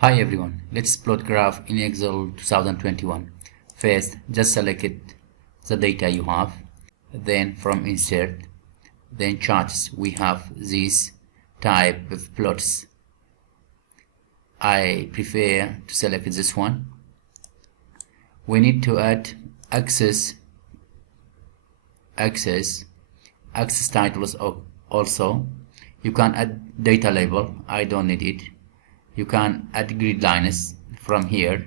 Hi everyone, let's plot graph in Excel 2021. First, just select the data you have, then from insert, then charts. We have this type of plots. I prefer to select this one. We need to add axis titles also. You can add data label, I don't need it. You can add grid lines from here,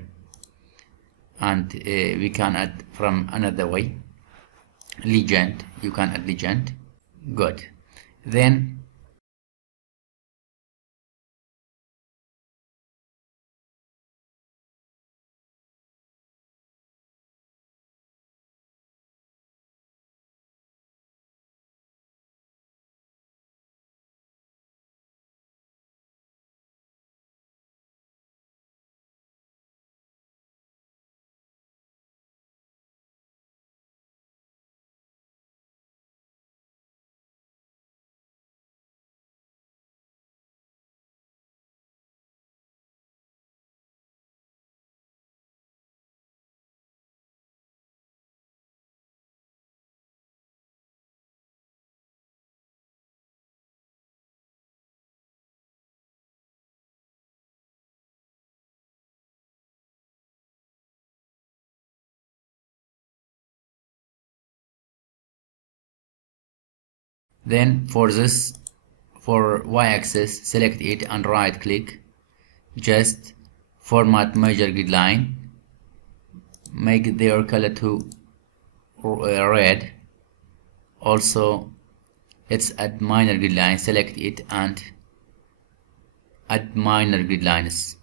and we can add from another way. Legend, you can add legend. Good. Then for y-axis, select it and right click. Just format major grid line. Make their color to red. Also, let's add minor grid line. Select it and add minor grid lines.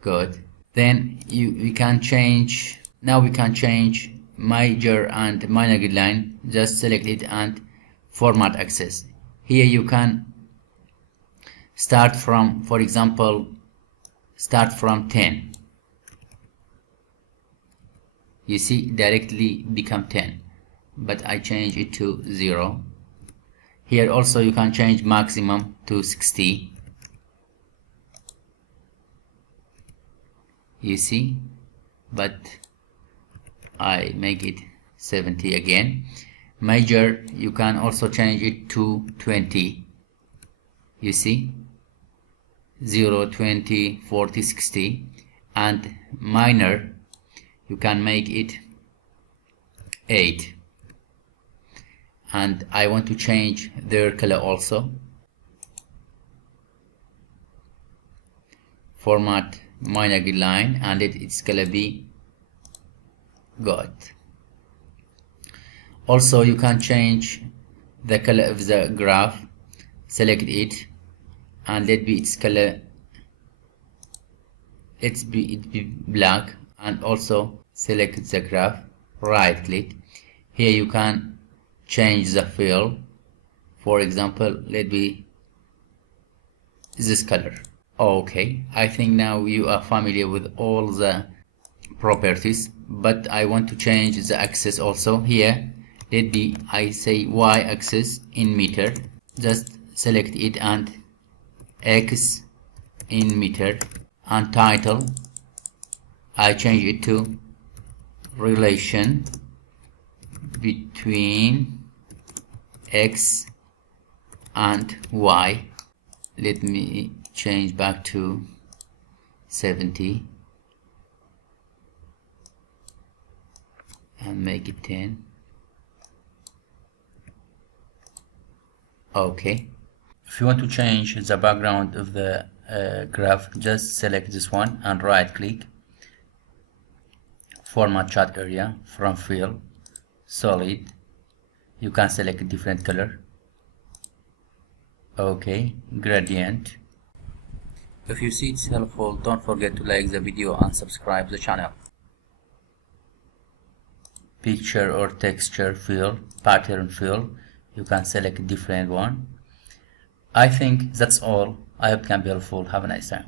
Good. Then we can change. Now we can change major and minor grid line. Just select it and format axis. Here you can start from, for example, start from 10. You see, directly become 10, but I change it to 0. Here also you can change maximum to 60. You see, but I make it 70 again. Major, you can also change it to 20. You see, 0, 20, 40, 60. And minor, you can make it 8. And I want to change their color also. Format minor grid line, and it's gonna be good. Also, you can change the color of the graph. Select it and let be its color. It be black, and also select the graph. Right click. Here you can change the fill. For example, let be this color. Okay, I think now you are familiar with all the properties, but I want to change the axis also. Here let be, I say y-axis in meter. Just select it and x in meter, and title I change it to relation between x and y. Let me change back to 70 and make it 10. Okay. If you want to change the background of the graph, just select this one and right click. Format chart area, from fill, solid. You can select a different color. Okay, gradient. If you see it's helpful, don't forget to like the video and subscribe the channel. Picture or texture fill, pattern fill. You can select a different one. I think that's all. I hope it can be helpful. Have a nice time.